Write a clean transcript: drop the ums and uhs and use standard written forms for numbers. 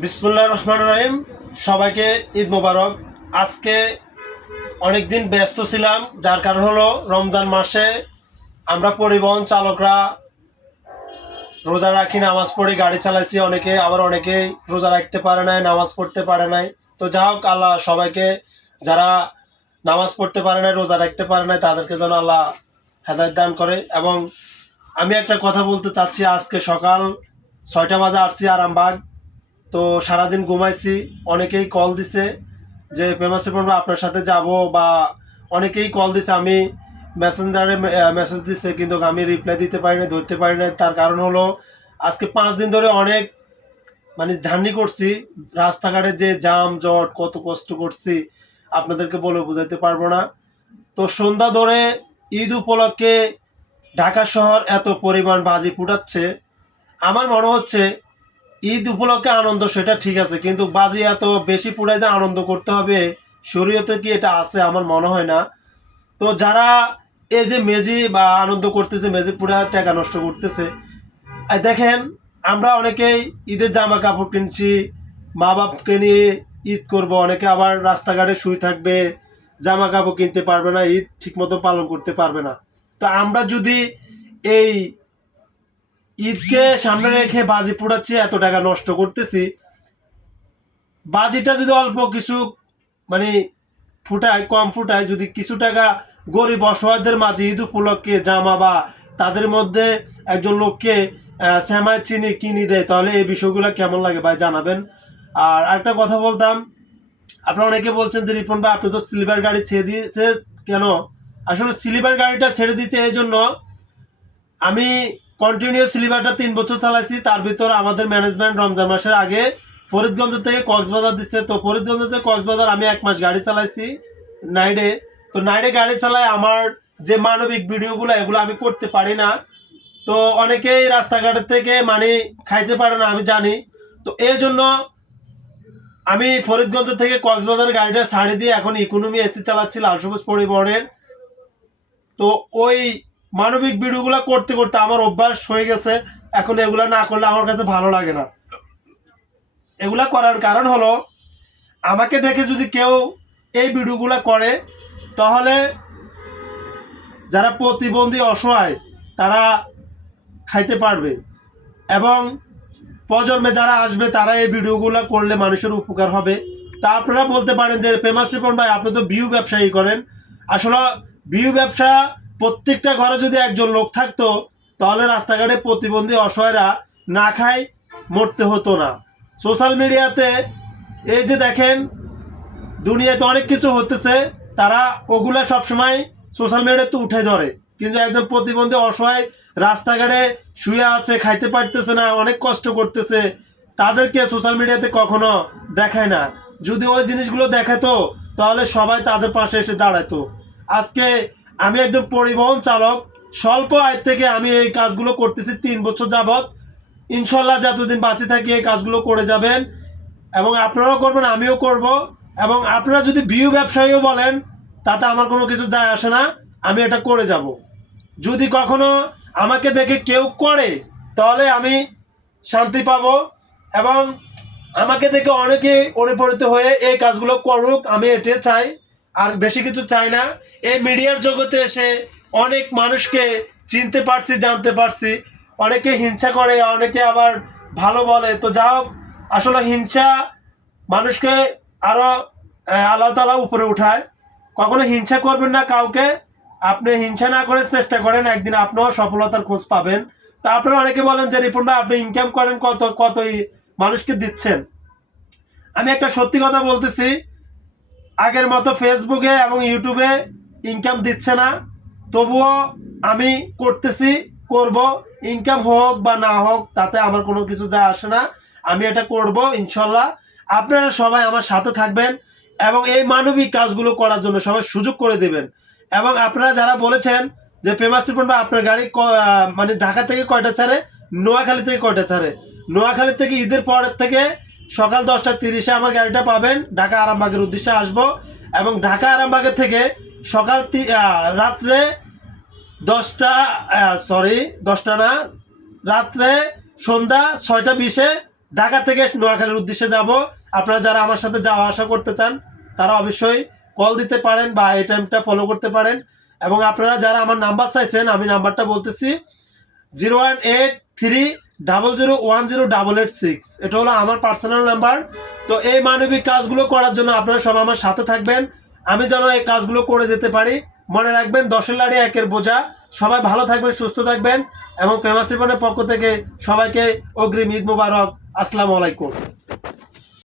বিসমুল্লাহির রহমানির রহিম। সবাইকে ঈদ মোবারক। আজকে অনেক দিন ব্যস্ত ছিলাম, যার কারণ হলো রমজান মাসে আমরা পরিবহন চালকরা রোজা রাখি, নামাজ পড়ি, গাড়ি চালাইছি। অনেকে আবার অনেকেই রোজা রাখতে পারে নাই, নামাজ পড়তে পারে নাই। তো যা হোক, আল্লাহ সবাইকে, যারা নামাজ পড়তে পারে নাই, রোজা রাখতে পারে নাই, তাদেরকে যেন আল্লাহ হেদায়েত দান করে। এবং আমি একটা কথা বলতে চাচ্ছি, আজকে সকাল 6টা বাজে আসছি আরামবাগ। তো সারাদিন ঘুমাইছি। অনেকেই কল দিছে যে ফেমাস পড়বো, আপনার সাথে যাব, বা অনেকেই কল দিছে। আমি মেসেঞ্জারে মেসেজ দিছে, কিন্তু আমি রিপ্লাই দিতে পারি না, ধরতে পারি না। তার কারণ হলো আজকে 5 দিন ধরে অনেক জার্নি করছি। রাস্তাঘাটে যে জাম জট, কত কষ্ট করছি আপনাদেরকে বলে বোঝাতে পারবো না। তো সন্ধ্যা ধরে ঈদ উপলক্ষে ঢাকা শহর এত পরিমাণ বাজি ফুটাচ্ছে। আমার মনে হচ্ছে ঈদ উপলক্ষে আনন্দ সেটা ঠিক আছে, কিন্তু বাজি এত বেশি পুড়াই যে আনন্দ করতে হবে, শরীয়তে কি এটা আছে? আমার মনে হয় না। তো যারা এই যে মেজি বা আনন্দ করতেছে, মেজি পুরা টাকা নষ্ট করতেছে। দেখেন, আমরা অনেকেই ঈদের জামা কাপড় কিনছি, মা বাপকে নিয়ে ঈদ করব, অনেকে আবার রাস্তাঘাটে শুয়ে থাকবে, জামা কাপড় কিনতে পারবে না, ঈদ ঠিকমতো পালন করতে পারবে না। তো আমরা যদি এই ঈদকে সামনে রেখে বাজি পোড়াচ্ছি, এত টাকা নষ্ট করতেছি, বাজিটা যদি অল্প কিছু মানে ফুটায়, কম ফুটায়, যদি কিছু টাকা গরিব অসহায়দের মাঝে ঈদ উপলক্ষে জামা বা তাদের মধ্যে একজন লোককে শ্যামাই চিনি কিনে দেয়, তাহলে এই বিষয়গুলো কেমন লাগে ভাই জানাবেন। আর আরেকটা কথা বলতাম, আপনারা অনেকে বলছেন যে রিপন ভাই আপনি তো সিলভার গাড়ি ছেড়ে দিয়েছে কেন? আসলে সিলভার গাড়িটা ছেড়ে দিয়েছে এই জন্য, আমি কন্টিনিউ সিলিভারটা 3 বছর চালাইছি। তার ভিতর আমাদের ম্যানেজমেন্ট রমজান মাসের আগে ফরিদগঞ্জ থেকে কক্সবাজার দিচ্ছে। তো ফরিদগঞ্জ থেকে কক্সবাজার আমি 1 মাস গাড়ি চালাইছি নাইডে। তো নাইডে গাড়ি চালায় আমার যে মানবিক ভিডিওগুলো, এগুলো আমি করতে পারি না। তো অনেকেই রাস্তাঘাটের থেকে খাইতে পারে না, আমি জানি। তো এই জন্য আমি ফরিদগঞ্জ থেকে কক্সবাজার গাড়িটা ছাড়ে দিয়ে এখন ইকোনমি এসি চালাচ্ছি লাল সবুজ পরিবহনের। তো ওই মানবিক ভিডিওগুলো করতে করতে আমার অভ্যাস হয়ে গেছে। এখন এগুলা না করলে আমার কাছে ভালো লাগে না। এগুলা করার কারণ হলো, আমাকে দেখে যদি কেউ এই ভিডিওগুলো করে, তাহলে যারা প্রতিবন্ধী অসহায় তারা খাইতে পারবে, এবং প্রজন্মে যারা আসবে তারা এই ভিডিওগুলো করলে মানুষের উপকার হবে। তা আপনারা বলতে পারেন যে ফেমাস রিপন ভাই আপনি তো ভিউ ব্যবসায়ী করেন। আসলে ভিউ ব্যবসা, প্রত্যেকটা ঘরে যদি একজন লোক থাকতো, তাহলে রাস্তাঘাটে প্রতিবন্ধী অসহায়রা না খায় মরতে হতো না। সোশ্যাল মিডিয়াতে এই যে দেখেন, দুনিয়াতে অনেক কিছু হতেছে, তারা ওগুলা সবসময় সোশ্যাল মিডিয়াতে উঠে ধরে, কিন্তু একজন প্রতিবন্ধী অসহায় রাস্তাঘাটে শুয়ে আছে, খাইতে পারতেছে না, অনেক কষ্ট করতেছে, তাদেরকে সোশ্যাল মিডিয়াতে কখনো দেখায় না। যদি ওই জিনিসগুলো দেখাতো, তাহলে সবাই তাদের পাশে এসে দাঁড়াতো। আজকে আমি একজন পরিবহন চালক, স্বল্প আয় থেকে আমি এই কাজগুলো করতেছি 3 বছর যাবৎ। ইনশাল্লাহ যতদিন বাঁচে থাকি এই কাজগুলো করে যাবেন, এবং আপনারাও করবেন, আমিও করব। এবং আপনারা যদি ভিউ ব্যবসায়ীও বলেন, তাতে আমার কোনো কিছু যায় আসে না, আমি এটা করে যাব। যদি কখনো আমাকে দেখে কেউ করে, তাহলে আমি শান্তি পাবো, এবং আমাকে দেখে অনেকে অনুপ্রাণিত হয়ে এই কাজগুলো করুক, আমি এটাই চাই। আর বেশি কিছু চাই না। এই মিডিয়ার জগতে এসে অনেক মানুষকে চিনতে পারছি, জানতে পারছি। অনেকে হিংসা করে, অনেকে আবার ভালো বলে। তো যা হোক, আসলে হিংসা মানুষকে আরো আল্লাহ তাআলা উপরে উঠায়। কখনো হিংসা করবেন না কাউকে। আপনি হিংসা না করে চেষ্টা করেন, একদিন আপনিও সফলতার খোঁজ পাবেন। তা আপনারা অনেকে বলেন যে রিপন ভাই আপনি ইনকাম করেন কত, কতই মানুষকে দিচ্ছেন। আমি একটা সত্যি কথা বলতেছি, আগের মতো ফেসবুকে এবং ইউটিউবে ইনকাম দিচ্ছে না। তবুও আমি করতেছি, করব। ইনকাম হোক বা না হোক তাতে আমার কোনো কিছু যায় আসে না। আমি এটা করব ইনশাল্লাহ। আপনারা সবাই আমার সাথে থাকবেন, এবং এই মানবিক কাজগুলো করার জন্য সবাই সুযোগ করে দেবেন। এবং আপনারা যারা বলেছেন যে ফেমাস রিপন ভাই আপনার গাড়ি ঢাকা থেকে কয়টা ছাড়ে, নোয়াখালী থেকে কয়টা ছাড়ে? নোয়াখালী থেকে ঈদের পরের থেকে সকাল 10টা 30-এ আমার গাড়িটা পাবেন, ঢাকা আরামবাগের উদ্দেশ্যে আসবো। এবং ঢাকা আরামবাগের থেকে সকাল রাত্রে 10টা, সরি 10টা না, রাত্রে সন্ধ্যা 6টা 20-এ ঢাকা থেকে নোয়াখালীর উদ্দেশ্যে যাব। আপনারা যারা আমার সাথে যাওয়া আসা করতে চান তারা অবশ্যই কল দিতে পারেন বা এই টাইমটা ফলো করতে পারেন। এবং আপনারা যারা আমার নাম্বার চাইছেন, আমি নাম্বারটা বলতেছি 01830010886। এটা হলো আমার পার্সোনাল নাম্বার। তো এই মানবিক কাজগুলো করার জন্য আপনারা সব আমার সাথে থাকবেন, আমি যেন এই কাজগুলো করে যেতে পারি। মনে রাখবেন 10-এর লাড়ি 1-এর বোঝা। সবাই ভালো থাকবেন, সুস্থ থাকবেন এবং ফেমাস রিপনের পক্ষ থেকে সবাইকে অগ্রিম ঈদ মোবারক। আসসালামু আলাইকুম।